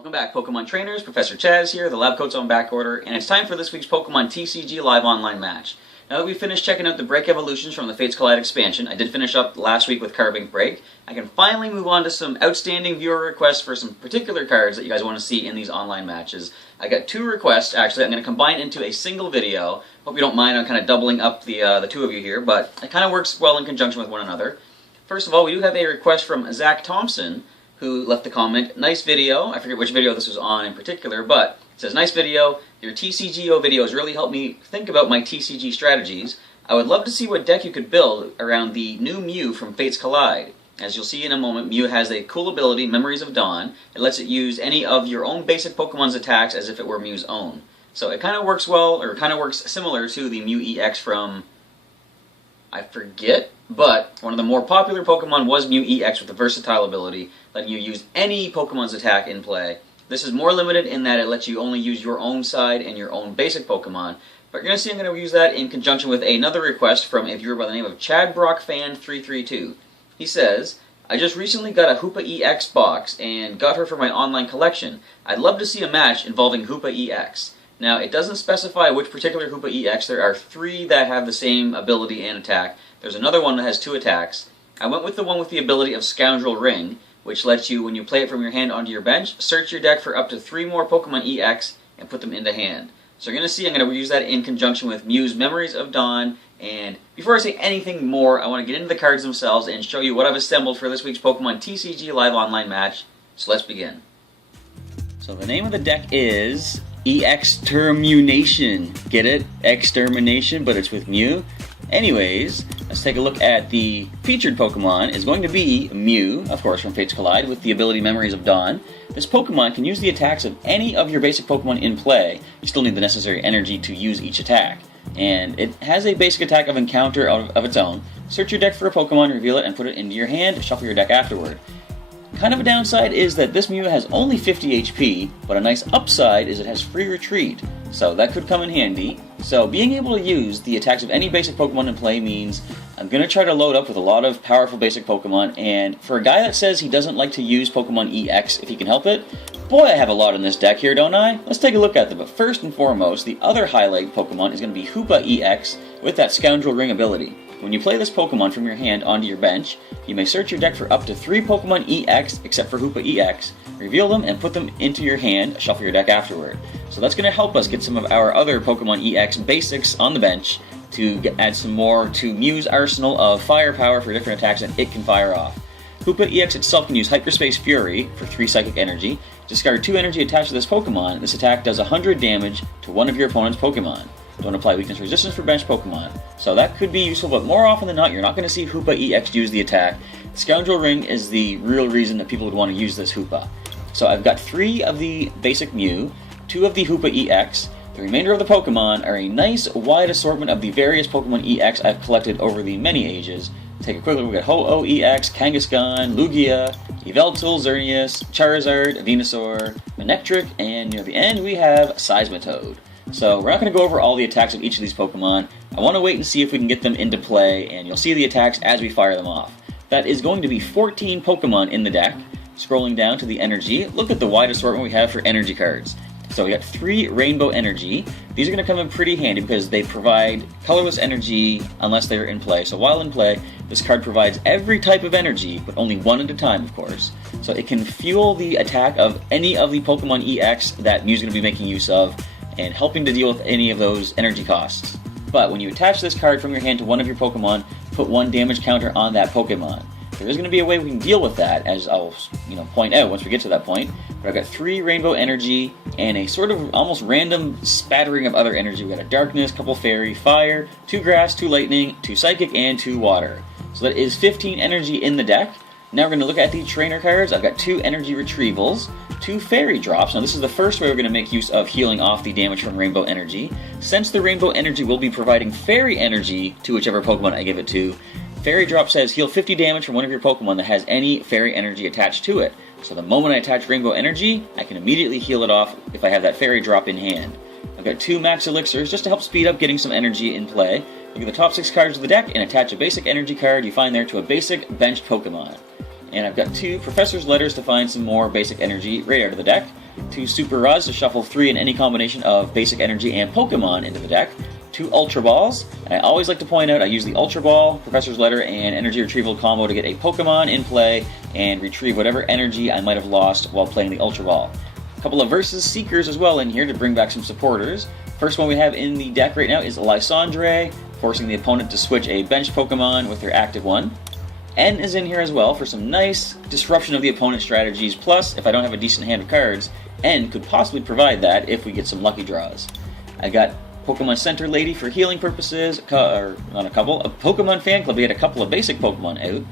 Welcome back, Pokemon trainers. Professor Chaz here, the lab coat's on back order, and it's time for this week's Pokemon TCG live online match. Now that we've finished checking out the Break evolutions from the Fates Collide expansion, I did finish up last week with Carbink Break, I can finally move on to some outstanding viewer requests for some particular cards that you guys want to see in these online matches. I got two requests, actually. I'm going to combine into a single video. Hope you don't mind, I'm kind of doubling up the two of you here, but it kind of works well in conjunction with one another. First of all, we do have a request from Zach Thompson, who left the comment, nice video. I forget which video this was on in particular, but it says, nice video. Your TCGO videos really helped me think about my TCG strategies. I would love to see what deck you could build around the new Mew from Fates Collide. As you'll see in a moment, Mew has a cool ability, Memories of Dawn. It lets it use any of your own basic Pokemon's attacks as if it were Mew's own. So it kind of works well, or kind of works similar to the Mew-EX from, I forget, but one of the more popular Pokemon was Mew-EX with the versatile ability, letting you use any Pokemon's attack in play. This is more limited in that it lets you only use your own side and your own basic Pokemon. But you're going to see I'm going to use that in conjunction with another request from a viewer by the name of Chad Brock Fan 332. He says, I just recently got a Hoopa-EX box and got her for my online collection. I'd love to see a match involving Hoopa-EX. Now, it doesn't specify which particular Hoopa-EX. There are three that have the same ability and attack. There's another one that has two attacks. I went with the one with the ability of Scoundrel Ring, which lets you, when you play it from your hand onto your bench, search your deck for up to 3 more Pokemon EX and put them into hand. So you're going to see I'm going to use that in conjunction with Mew's Memories of Dawn. And before I say anything more, I want to get into the cards themselves and show you what I've assembled for this week's Pokemon TCG live online match. So let's begin. So the name of the deck is Extermination. Get it? Extermination, but it's with Mew. Anyways, let's take a look at the featured Pokemon. Is going to be Mew, of course, from Fates Collide, with the ability Memories of Dawn. This Pokemon can use the attacks of any of your basic Pokemon in play. You still need the necessary energy to use each attack. And it has a basic attack of Encounter of its own. Search your deck for a Pokemon, reveal it, and put it into your hand. Shuffle your deck afterward. Kind of a downside is that this Mew has only 50 HP, but a nice upside is it has free retreat, so that could come in handy. So being able to use the attacks of any basic Pokemon in play means I'm going to try to load up with a lot of powerful basic Pokemon, and for a guy that says he doesn't like to use Pokemon EX if he can help it, boy, I have a lot in this deck here, don't I? Let's take a look at them, but first and foremost, the other highlight Pokemon is going to be Hoopa-EX with that Scoundrel Ring ability. When you play this Pokemon from your hand onto your bench, you may search your deck for up to 3 Pokemon EX, except for Hoopa-EX, reveal them and put them into your hand, shuffle your deck afterward. So that's going to help us get some of our other Pokemon EX basics on the bench to add some more to Mew's arsenal of firepower for different attacks that it can fire off. Hoopa-EX itself can use Hyperspace Fury for 3 psychic energy. Discard 2 energy attached to this Pokemon. This attack does 100 damage to one of your opponent's Pokemon. Don't apply weakness resistance for bench Pokemon. So that could be useful, but more often than not, you're not going to see Hoopa-EX use the attack. Scoundrel Ring is the real reason that people would want to use this Hoopa. So I've got 3 of the basic Mew, 2 of the Hoopa-EX. The remainder of the Pokemon are a nice wide assortment of the various Pokemon EX I've collected over the many ages. Take a quick look at Ho-Oh-EX, Kangaskhan, Lugia, Yveltal, Xerneas, Charizard, Venusaur, Manectric, and near the end we have Seismitoad. So we're not going to go over all the attacks of each of these Pokemon. I want to wait and see if we can get them into play, and you'll see the attacks as we fire them off. That is going to be 14 Pokemon in the deck. Scrolling down to the energy, look at the wide assortment we have for energy cards. So we got 3 Rainbow Energy. These are going to come in pretty handy because they provide colorless energy unless they're in play. So while in play, this card provides every type of energy, but only one at a time, of course. So it can fuel the attack of any of the Pokemon EX that Mew's going to be making use of, and helping to deal with any of those energy costs. But when you attach this card from your hand to one of your Pokemon, put 1 damage counter on that Pokemon. There is going to be a way we can deal with that, as I'll point out once we get to that point. But I've got 3 Rainbow Energy and a sort of almost random spattering of other energy. We've got a Darkness, couple Fairy, Fire, 2 Grass, 2 Lightning, 2 Psychic, and 2 Water. So that is 15 energy in the deck. Now we're going to look at the trainer cards. I've got 2 energy retrievals, 2 fairy drops. Now this is the first way we're going to make use of healing off the damage from Rainbow Energy. Since the Rainbow Energy will be providing fairy energy to whichever Pokemon I give it to, Fairy Drop says heal 50 damage from one of your Pokemon that has any fairy energy attached to it. So the moment I attach Rainbow Energy, I can immediately heal it off if I have that Fairy Drop in hand. I've got 2 Max Elixirs just to help speed up getting some energy in play. Look at the top 6 cards of the deck and attach a basic energy card you find there to a basic benched Pokemon. And I've got 2 Professor's Letters to find some more basic energy right out of the deck. 2 Super Rods to shuffle 3 in any combination of basic energy and Pokemon into the deck. 2 Ultra Balls. And I always like to point out I use the Ultra Ball, Professor's Letter, and Energy Retrieval combo to get a Pokemon in play and retrieve whatever energy I might have lost while playing the Ultra Ball. A couple of Versus Seekers as well in here to bring back some supporters. First one we have in the deck right now is Lysandre, forcing the opponent to switch a bench Pokemon with their active one. N is in here as well for some nice disruption of the opponent's strategies, plus if I don't have a decent hand of cards, N could possibly provide that if we get some lucky draws. I got Pokemon Center Lady for healing purposes, a Pokemon Fan Club, we had a couple of basic Pokemon out.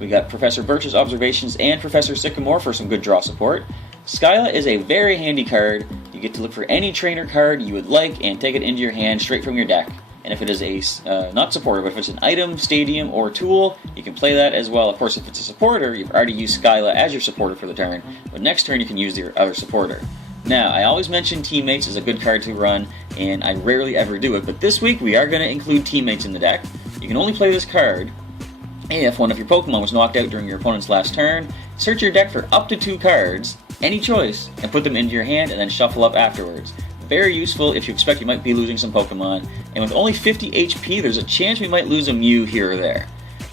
We got Professor Birch's Observations and Professor Sycamore for some good draw support. Skyla is a very handy card. You get to look for any trainer card you would like and take it into your hand straight from your deck. And if it is a, not supporter, but if it's an item, stadium, or tool, you can play that as well. Of course, if it's a supporter, you've already used Skyla as your supporter for the turn, but next turn you can use your other supporter. Now, I always mention Teammates is a good card to run, and I rarely ever do it, but this week we are going to include Teammates in the deck. You can only play this card if one of your Pokemon was knocked out during your opponent's last turn. Search your deck for up to 2 cards, any choice, and put them into your hand and then shuffle up afterwards. Very useful if you expect you might be losing some Pokemon, and with only 50 HP, there's a chance we might lose a Mew here or there.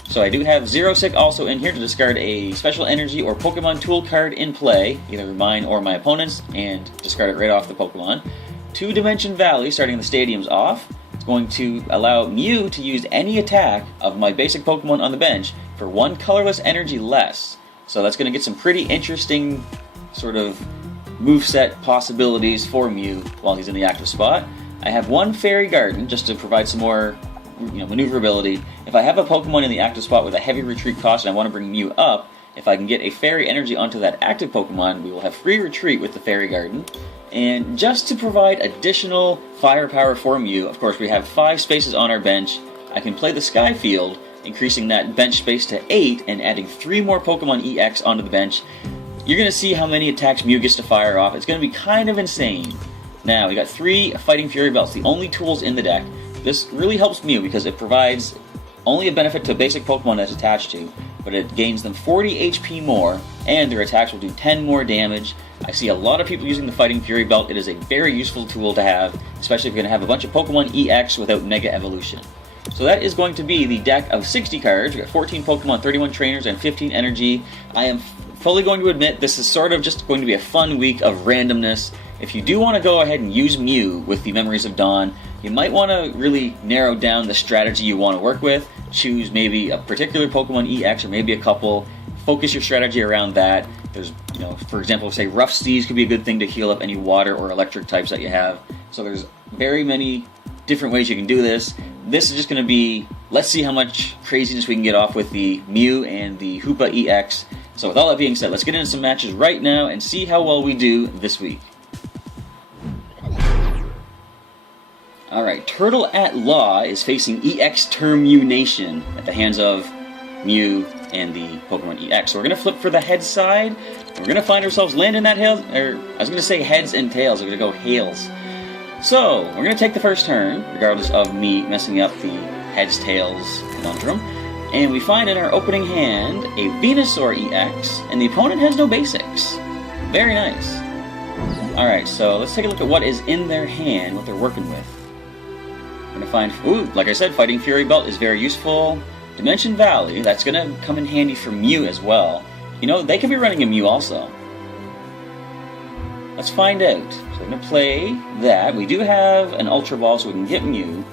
So I do have Xerosic also in here to discard a Special Energy or Pokemon Tool card in play, either mine or my opponent's, and discard it right off the Pokemon. 2 Dimension Valley, starting the stadiums off. It's going to allow Mew to use any attack of my basic Pokemon on the bench for 1 colorless energy less. So that's going to get some pretty interesting sort of moveset possibilities for Mew while he's in the active spot. I have 1 Fairy Garden just to provide some more maneuverability. If I have a Pokemon in the active spot with a heavy retreat cost and I want to bring Mew up, if I can get a Fairy Energy onto that active Pokemon, we will have free retreat with the Fairy Garden. And just to provide additional firepower for Mew, of course we have 5 spaces on our bench. I can play the Sky Field, increasing that bench space to 8 and adding 3 more Pokemon EX onto the bench. You're going to see how many attacks Mew gets to fire off. It's going to be kind of insane. Now, we got 3 Fighting Fury Belts, the only tools in the deck. This really helps Mew because it provides only a benefit to basic Pokemon that's attached to, but it gains them 40 HP more, and their attacks will do 10 more damage. I see a lot of people using the Fighting Fury Belt. It is a very useful tool to have, especially if you're going to have a bunch of Pokemon EX without Mega Evolution. So that is going to be the deck of 60 cards. We've got 14 Pokemon, 31 trainers, and 15 energy. I am fully going to admit this is sort of just going to be a fun week of randomness. If you do want to go ahead and use Mew with the Memories of Dawn, you might want to really narrow down the strategy you want to work with. Choose maybe a particular Pokemon EX or maybe a couple. Focus your strategy around that. There's, for example, say Rough Steez could be a good thing to heal up any water or electric types that you have. So there's very many different ways you can do this. This is just going to be, let's see how much craziness we can get off with the Mew and the Hoopa-EX. So with all that being said, let's get into some matches right now and see how well we do this week. Alright, Turtle at Law is facing EX Termunation at the hands of Mew and the Pokemon EX. So we're going to flip for the head side. We're going to find ourselves landing that hail, or I was going to say heads and tails. We're going to go hails. So we're going to take the first turn, regardless of me messing up the heads, tails conundrum. And we find in our opening hand a Venusaur EX, and the opponent has no basics. Very nice. Alright, so let's take a look at what is in their hand, what they're working with. We're going to find, ooh, like I said, Fighting Fury Belt is very useful. Dimension Valley, that's going to come in handy for Mew as well. They could be running a Mew also. Let's find out. So we're going to play that. We do have an Ultra Ball, so we can get Mew.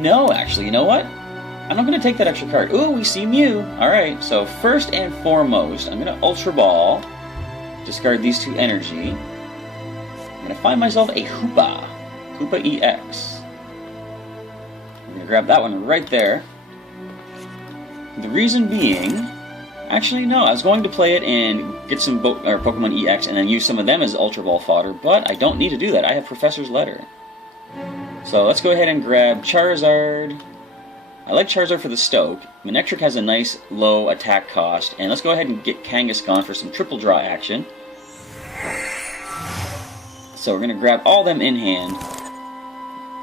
No, actually, you know what? I'm not going to take that extra card. Ooh, we see Mew. Alright, so first and foremost, I'm going to Ultra Ball, discard these 2 energy. I'm going to find myself a Hoopa-EX. I'm going to grab that one right there. The reason being, actually no, I was going to play it and get some Pokemon EX and then use some of them as Ultra Ball fodder, but I don't need to do that. I have Professor's Letter. So let's go ahead and grab Charizard. I like Charizard for the Stoke. Manectric has a nice low attack cost, and let's go ahead and get Kangaskhan for some triple draw action. So we're going to grab all them in hand,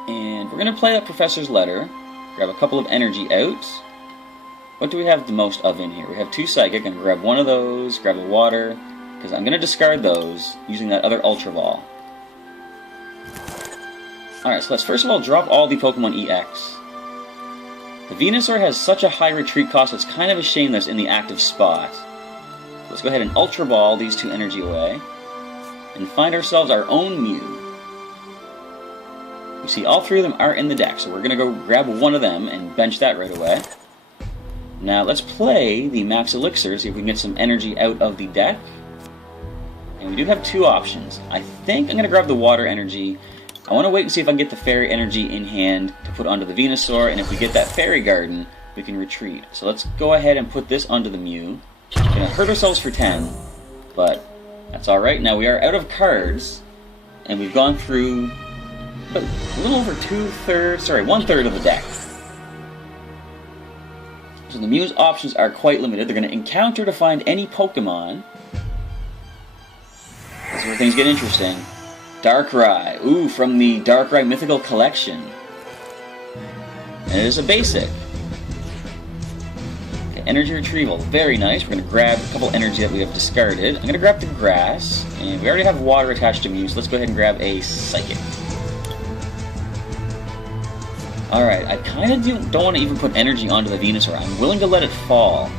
and we're going to play that Professor's Letter, grab a couple of energy out, What do we have the most of in here? We have 2 Psychic. I'm going to grab one of those, grab the water, because I'm going to discard those using that other Ultra Ball. Alright, so let's first of all drop all the Pokemon EX. The Venusaur has such a high retreat cost, it's kind of a shame that it's in the active spot. Let's go ahead and Ultra Ball these 2 energy away, and find ourselves our own Mew. You see, all 3 of them are in the deck, so we're going to go grab one of them and bench that right away. Now, let's play the Max Elixir, see if we can get some energy out of the deck. And we do have 2 options. I think I'm going to grab the Water Energy. I want to wait and see if I can get the Fairy Energy in hand to put onto the Venusaur, and if we get that Fairy Garden, we can retreat. So let's go ahead and put this onto the Mew. We're going to hurt ourselves for 10, but that's alright. Now, we are out of cards, and we've gone through a little over 1/3 of the deck. So the Mew's options are quite limited. They're going to encounter to find any Pokemon. That's where things get interesting. Darkrai. Ooh, from the Darkrai Mythical Collection. And it is a basic. Okay, energy retrieval. Very nice. We're going to grab a couple energy that we have discarded. I'm going to grab the grass. And we already have water attached to Mew, so let's go ahead and grab a Psychic. Alright, I kind of don't want to even put energy onto the Venusaur. I'm willing to let it fall.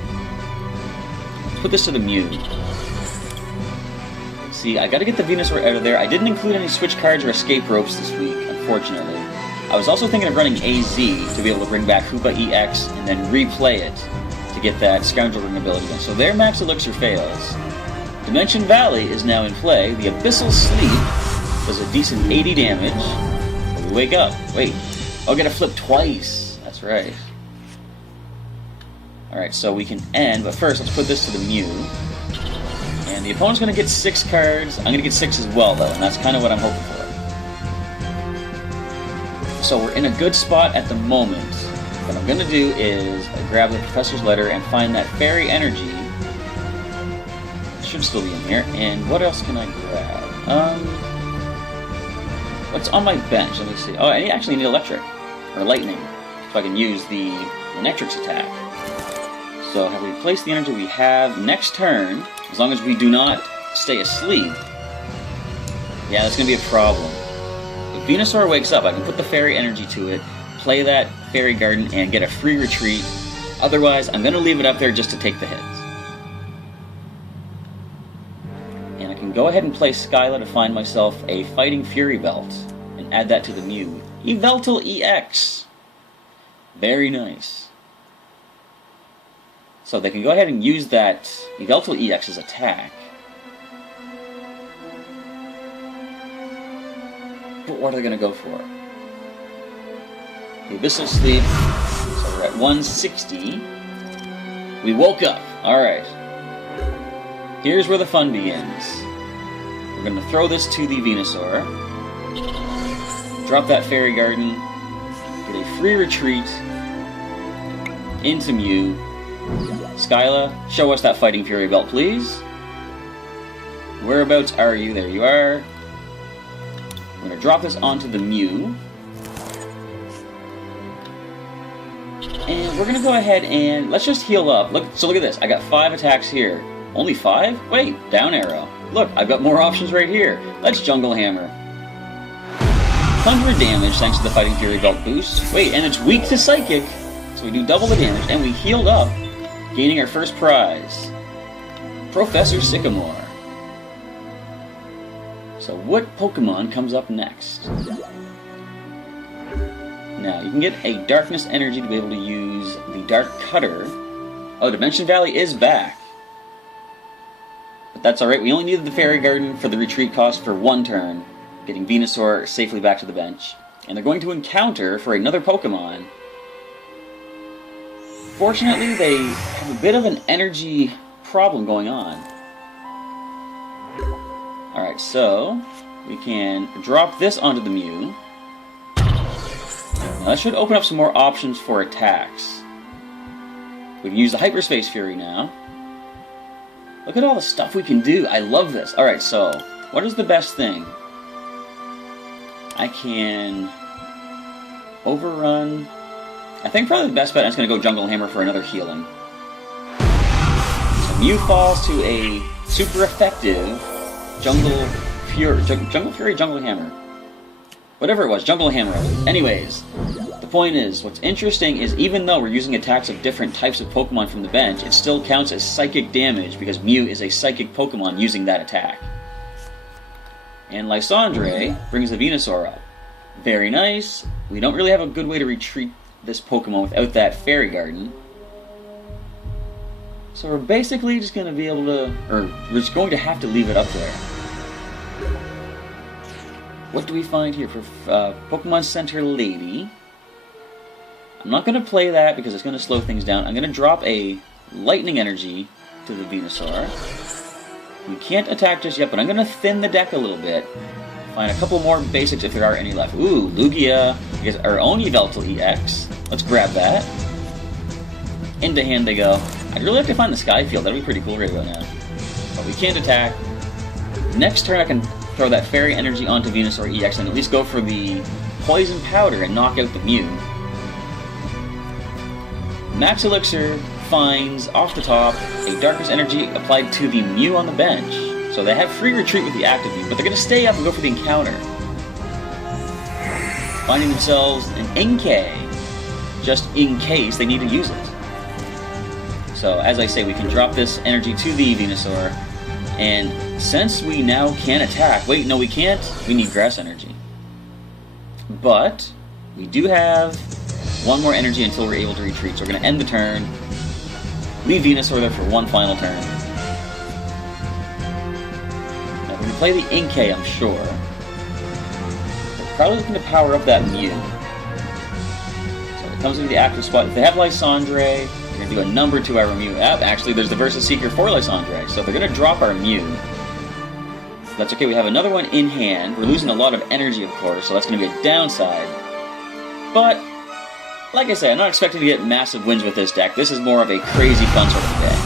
Let's put this to the Mew. See, I gotta get the Venusaur out of there. I didn't include any switch cards or escape ropes this week, unfortunately. I was also thinking of running AZ to be able to bring back Hoopa-EX and then replay it to get that Scoundrel Ring Ability done. So their Max Elixir fails. Dimension Valley is now in play. The Abyssal Sleep does a decent 80 damage. We wake up. Wait. Oh, I gotta flip twice. That's right. Alright, so we can end, but first let's put this to the Mew. And the opponent's gonna get 6 cards. I'm gonna get 6 as well, though, and that's kind of what I'm hoping for. So we're in a good spot at the moment. What I'm gonna do is grab the Professor's Letter and find that Fairy Energy. It should still be in here. And what else can I grab? What's on my bench? Let me see. Oh, I actually need Electric. Or Lightning. So I can use the Electric's attack. So have we placed the energy we have? Next turn, as long as we do not stay asleep, yeah, that's going to be a problem. If Venusaur wakes up, I can put the Fairy Energy to it, play that Fairy Garden, and get a free retreat. Otherwise, I'm going to leave it up there just to take the hits. And I can go ahead and play Skyla to find myself a Fighting Fury Belt, and add that to the Mew. Yveltal EX! Very nice. So they can go ahead and use that Yveltal EX's attack. But what are they going to go for? The Abyssal Sleep. So we're at 160. We woke up. Alright. Here's where the fun begins. We're going to throw this to the Venusaur. Drop that Fairy Garden. Get a free retreat. Into Mew. Skyla, show us that Fighting Fury Belt, please. Whereabouts are you? There you are. I'm going to drop this onto the Mew. And we're going to go ahead and let's just heal up. Look at this. I got 5 attacks here. Only 5? Wait, down arrow. Look, I've got more options right here. Let's Jungle Hammer. 100 damage thanks to the Fighting Fury Belt boost. Wait, and it's weak to Psychic. So we do double the damage, and we healed up, gaining our first prize. Professor Sycamore. So what Pokemon comes up next? Now, you can get a Darkness Energy to be able to use the Dark Cutter. Oh, Dimension Valley is back. But that's alright, we only needed the Fairy Garden for the retreat cost for 1 turn, getting Venusaur safely back to the bench. And they're going to encounter for another Pokemon. Fortunately, they have a bit of an energy problem going on. Alright, so we can drop this onto the Mew. Now that should open up some more options for attacks. We can use the Hyperspace Fury now. Look at all the stuff we can do. I love this. Alright, so what is the best thing? I can overrun. I think probably the best bet is going to go Jungle Hammer for another healing. So Mew falls to a super effective Jungle Fury, Jungle Hammer. Whatever it was, Jungle Hammer. Anyways, the point is, what's interesting is even though we're using attacks of different types of Pokemon from the bench, it still counts as psychic damage because Mew is a psychic Pokemon using that attack. And Lysandre brings the Venusaur up. Very nice. We don't really have a good way to retreat this Pokemon without that Fairy Garden. So we're basically just going to be able to, or we're just going to have to leave it up there. What do we find here for Pokemon Center Lady? I'm not going to play that because it's going to slow things down. I'm going to drop a Lightning Energy to the Venusaur. We can't attack just yet, but I'm going to thin the deck a little bit. Find a couple more basics if there are any left. Ooh, Lugia. I guess our own Yveltal-EX. Let's grab that. Into hand they go. I'd really like to find the Sky Field. That'd be pretty cool right about now. But we can't attack. Next turn I can throw that Fairy Energy onto Venusaur-EX and at least go for the Poison Powder and knock out the Mew. Max Elixir finds, off the top, a Darkness Energy applied to the Mew on the bench. So they have free retreat with the active Mew, but they're going to stay up and go for the encounter. Finding themselves an Inkay, just in case they need to use it. So, as I say, we can drop this energy to the Venusaur, and since we now can attack... Wait, no we can't. We need Grass Energy. But, we do have one more energy until we're able to retreat, so we're going to end the turn, leave Venusaur there for one final turn. Now, we're going to play the Inkay, I'm sure. We're probably looking to power up that Mew. So it comes into the active spot. If they have Lysandre, we're going to do a number to our Mew. Actually, there's the Versus Seeker for Lysandre, so they're going to drop our Mew. That's okay, we have another one in hand. We're losing a lot of energy, of course, so that's going to be a downside. But, like I said, I'm not expecting to get massive wins with this deck. This is more of a crazy fun sort of deck.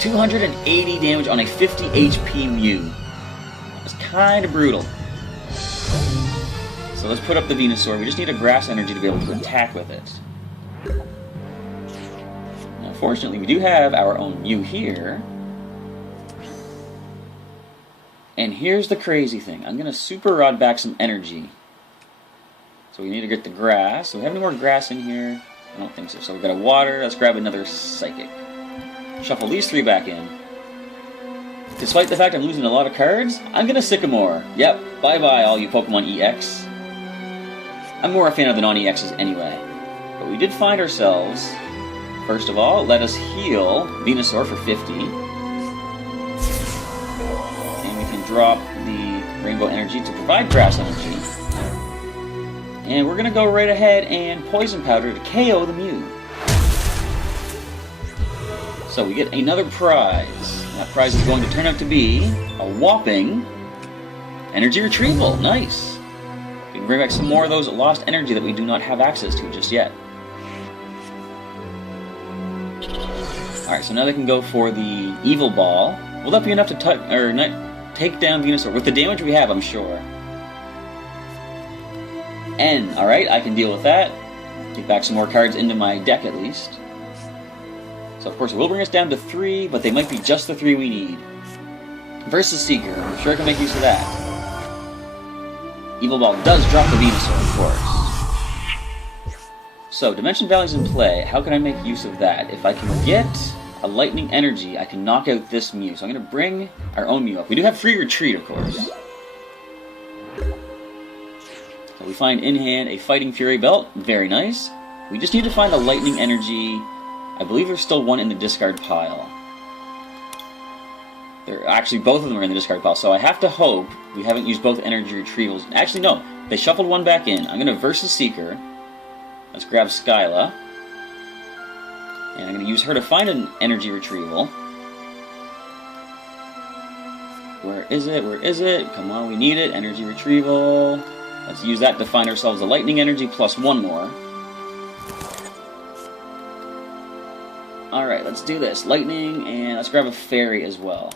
280 damage on a 50 HP Mew. That's kind of brutal. So let's put up the Venusaur. We just need a Grass Energy to be able to attack with it. Now, fortunately, we do have our own Mew here. And here's the crazy thing. I'm going to Super Rod back some energy. So we need to get the grass. Do we have any more grass in here? I don't think so. So we've got a water. Let's grab another Psychic. Shuffle these three back in. Despite the fact I'm losing a lot of cards, I'm going to Sycamore. Yep, bye-bye all you Pokemon EX. I'm more a fan of the non-EXs anyway. But we did find ourselves, first of all, let us heal Venusaur for 50. And we can drop the Rainbow Energy to provide Grass Energy. And we're going to go right ahead and Poison Powder to KO the Mew. So we get another prize. That prize is going to turn out to be a whopping Energy Retrieval. Nice. We can bring back some more of those lost energy that we do not have access to just yet. Alright, so now they can go for the Evil Ball. Will that be enough to take down Venusaur? With the damage we have, I'm sure. N. Alright, I can deal with that. Get back some more cards into my deck at least. So of course it will bring us down to 3, but they might be just the 3 we need. Versus Seeker. I'm sure I can make use of that. Evil Ball does drop the Venusaur, of course. So, Dimension Valley's in play. How can I make use of that? If I can get a Lightning Energy, I can knock out this Mew. So I'm going to bring our own Mew up. We do have free retreat, of course. So we find in hand a Fighting Fury Belt. Very nice. We just need to find a Lightning Energy. I believe there's still one in the discard pile. Actually, both of them are in the discard pile, so I have to hope we haven't used both energy retrievals. Actually, no. They shuffled one back in. I'm going to Versus Seeker. Let's grab Skyla. And I'm going to use her to find an energy retrieval. Where is it? Where is it? Come on, we need it. Energy retrieval. Let's use that to find ourselves a Lightning Energy plus one more. Alright, let's do this. Lightning, and let's grab a Fairy as well.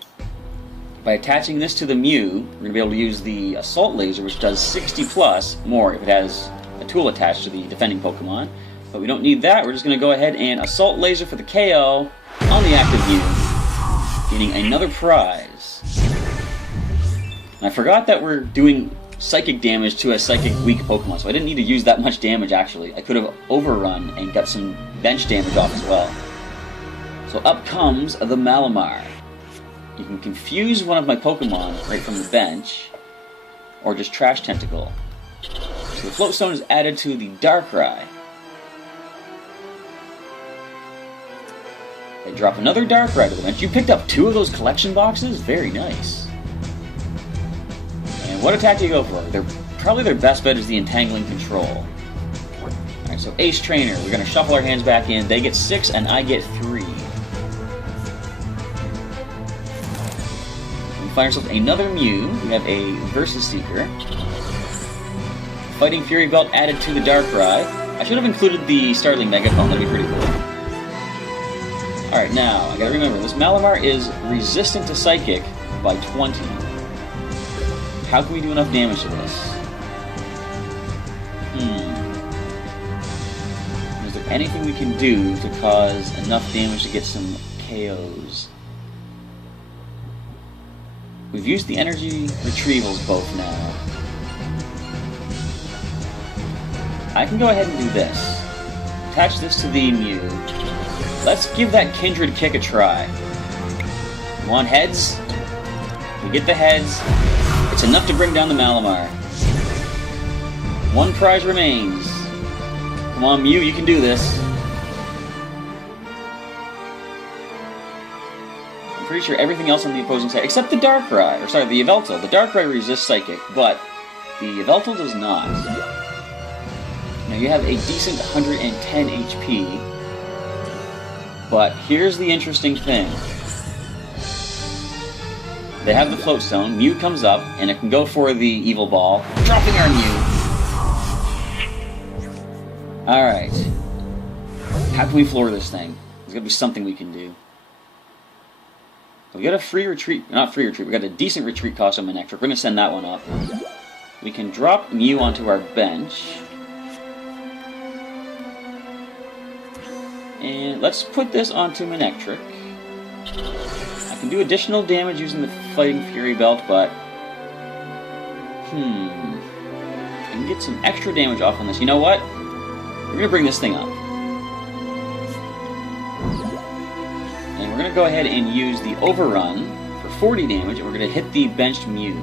By attaching this to the Mew, we're going to be able to use the Assault Laser, which does 60 plus more if it has a tool attached to the defending Pokemon. But we don't need that. We're just going to go ahead and Assault Laser for the KO on the active Mew, getting another prize. And I forgot that we're doing psychic damage to a psychic weak Pokemon, so I didn't need to use that much damage actually. I could have overrun and got some bench damage off as well. So up comes the Malamar. You can confuse one of my Pokemon right from the bench, or just Trash Tentacle. So the Float Stone is added to the Darkrai. They drop another Darkrai to the bench. You picked up 2 of those collection boxes? Very nice. And what attack do you go for? Probably their best bet is the Entangling Control. Alright, so Ace Trainer. We're going to shuffle our hands back in. They get 6 and I get 3. We find ourselves another Mew. We have a Versus Seeker. Fighting Fury Belt added to the Darkrai. I should have included the Starling Megaphone. That'd be pretty cool. Alright, now, I gotta remember, this Malamar is resistant to Psychic by 20. How can we do enough damage to this? Is there anything we can do to cause enough damage to get some KOs? We've used the energy retrievals both now. I can go ahead and do this. Attach this to the Mew. Let's give that Kindred Kick a try. Come on, heads. We get the heads. It's enough to bring down the Malamar. 1 prize remains. Come on, Mew, you can do this. I'm pretty sure everything else on the opposing side, except the Darkrai, or sorry, the Yveltal. The Darkrai resists Psychic, but the Yveltal does not. Now you have a decent 110 HP. But here's the interesting thing. They have the Float Stone, Mew comes up, and it can go for the Evil Ball, dropping our Mew. Alright. How can we floor this thing? There's gotta be something we can do. We got a free retreat, not free retreat, we got a decent retreat cost on Manectric. We're gonna send that one up. We can drop Mew onto our bench. And let's put this onto Manectric. I can do additional damage using the Fighting Fury Belt, but... I can get some extra damage off on this. You know what? We're going to bring this thing up. And we're going to go ahead and use the Overrun for 40 damage, and we're going to hit the benched Mew.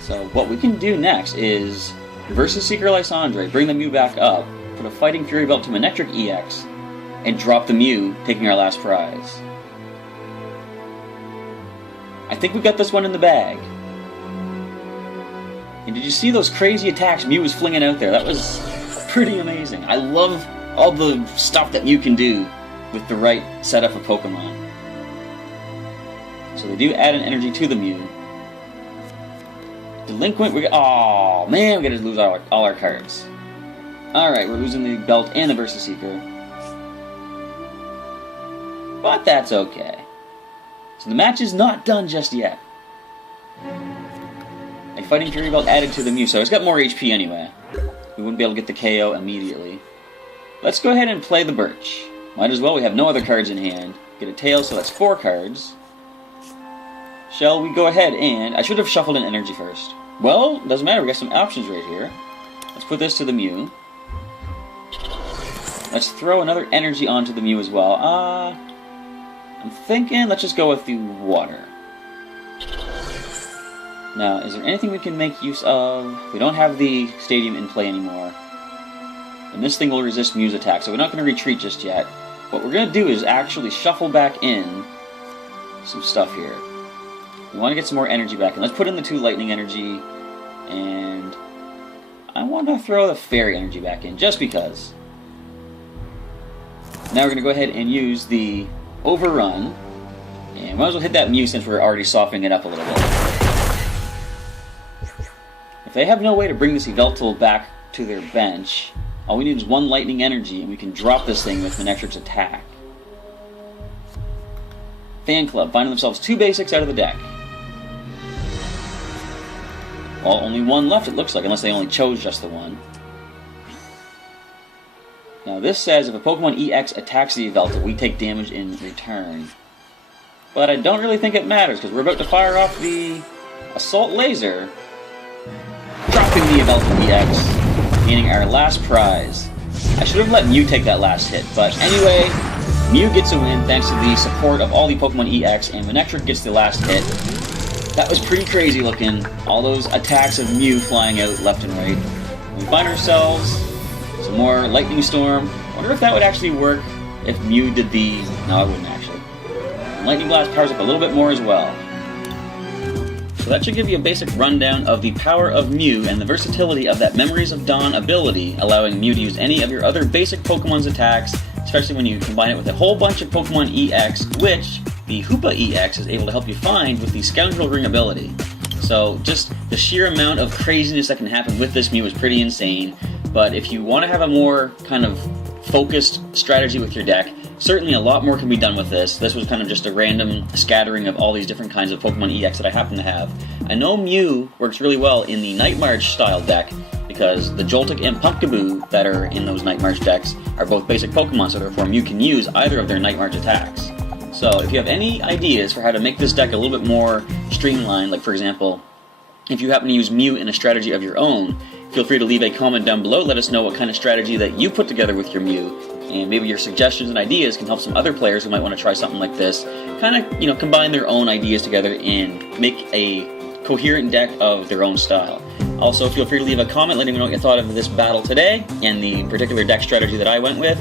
So what we can do next is... Versus Seeker Lysandre, bring the Mew back up, put a Fighting Fury Belt to Manectric EX, and drop the Mew, taking our last prize. I think we got this one in the bag. And did you see those crazy attacks Mew was flinging out there? That was pretty amazing. I love all the stuff that Mew can do with the right setup of Pokemon. So they do add an energy to the Mew. Delinquent, oh man, we gotta lose all our cards. Alright, we're losing the Belt and the Versus Seeker. But that's okay. So the match is not done just yet. A Fighting Fury Belt added to the Mew, so it's got more HP anyway. We wouldn't be able to get the KO immediately. Let's go ahead and play the Birch. Might as well, we have no other cards in hand. Get a tail, so that's 4 cards. Shall we go ahead and... I should have shuffled an energy first. Well, doesn't matter, we got some options right here. Let's put this to the Mew. Let's throw another energy onto the Mew as well. I'm thinking, let's just go with the water. Now, is there anything we can make use of? We don't have the stadium in play anymore. And this thing will resist Mew's attack, so we're not going to retreat just yet. What we're going to do is actually shuffle back in some stuff here. We want to get some more energy back in. Let's put in the 2 lightning energy, and I want to throw the fairy energy back in, just because. Now we're going to go ahead and use the Overrun, and might as well hit that Mew since we're already softening it up a little bit. If they have no way to bring this Yveltal back to their bench, all we need is 1 lightning energy, and we can drop this thing with Manectric's attack. Fan Club, finding themselves 2 basics out of the deck. Well, only one left, it looks like, unless they only chose just the one. Now this says if a Pokemon EX attacks the Yveltal, we take damage in return. But I don't really think it matters, because we're about to fire off the Assault Laser, dropping the Yveltal EX, gaining our last prize. I should have let Mew take that last hit, but anyway, Mew gets a win thanks to the support of all the Pokemon EX, and Manectric gets the last hit. That was pretty crazy looking, all those attacks of Mew flying out left and right. We find ourselves some more Lightning Storm. I wonder if that would actually work if Mew did the... No, it wouldn't actually. And Lightning Blast powers up a little bit more as well. So that should give you a basic rundown of the power of Mew and the versatility of that Memories of Dawn ability, allowing Mew to use any of your other basic Pokemon's attacks, especially when you combine it with a whole bunch of Pokemon EX, which the Hoopa-EX is able to help you find with the Scoundrel Ring Ability. So just the sheer amount of craziness that can happen with this Mew is pretty insane, but if you want to have a more kind of focused strategy with your deck, certainly a lot more can be done with this. This was kind of just a random scattering of all these different kinds of Pokemon EX that I happen to have. I know Mew works really well in the Night March style deck, because the Joltik and Pumpkaboo that are in those Night March decks are both basic Pokemon, so therefore Mew can use either of their Night March attacks. So if you have any ideas for how to make this deck a little bit more streamlined, like for example, if you happen to use Mew in a strategy of your own, feel free to leave a comment down below. Let us know what kind of strategy that you put together with your Mew, and maybe your suggestions and ideas can help some other players who might want to try something like this kind of, combine their own ideas together and make a coherent deck of their own style. Also, feel free to leave a comment letting me know what you thought of this battle today and the particular deck strategy that I went with.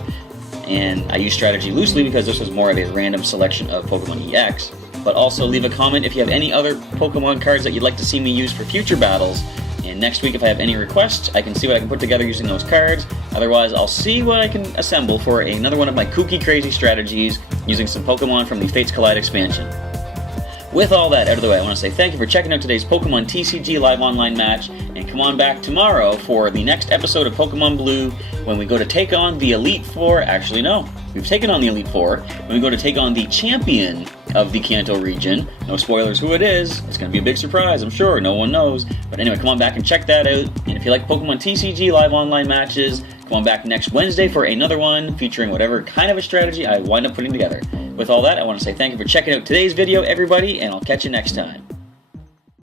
And I use strategy loosely because this was more of a random selection of Pokemon EX. But also leave a comment if you have any other Pokemon cards that you'd like to see me use for future battles. And next week, if I have any requests, I can see what I can put together using those cards. Otherwise, I'll see what I can assemble for another one of my kooky crazy strategies using some Pokemon from the Fates Collide expansion. With all that out of the way, I want to say thank you for checking out today's Pokemon TCG live online match, and come on back tomorrow for the next episode of Pokemon Blue when we go to take on the Elite Four. Actually, no, we've taken on the Elite Four. When we go to take on the champion of the Kanto region. No spoilers who it is. It's going to be a big surprise, I'm sure. No one knows. But anyway, come on back and check that out. And if you like Pokemon TCG live online matches, come on back next Wednesday for another one featuring whatever kind of a strategy I wind up putting together. With all that, I want to say thank you for checking out today's video, everybody, and I'll catch you next time.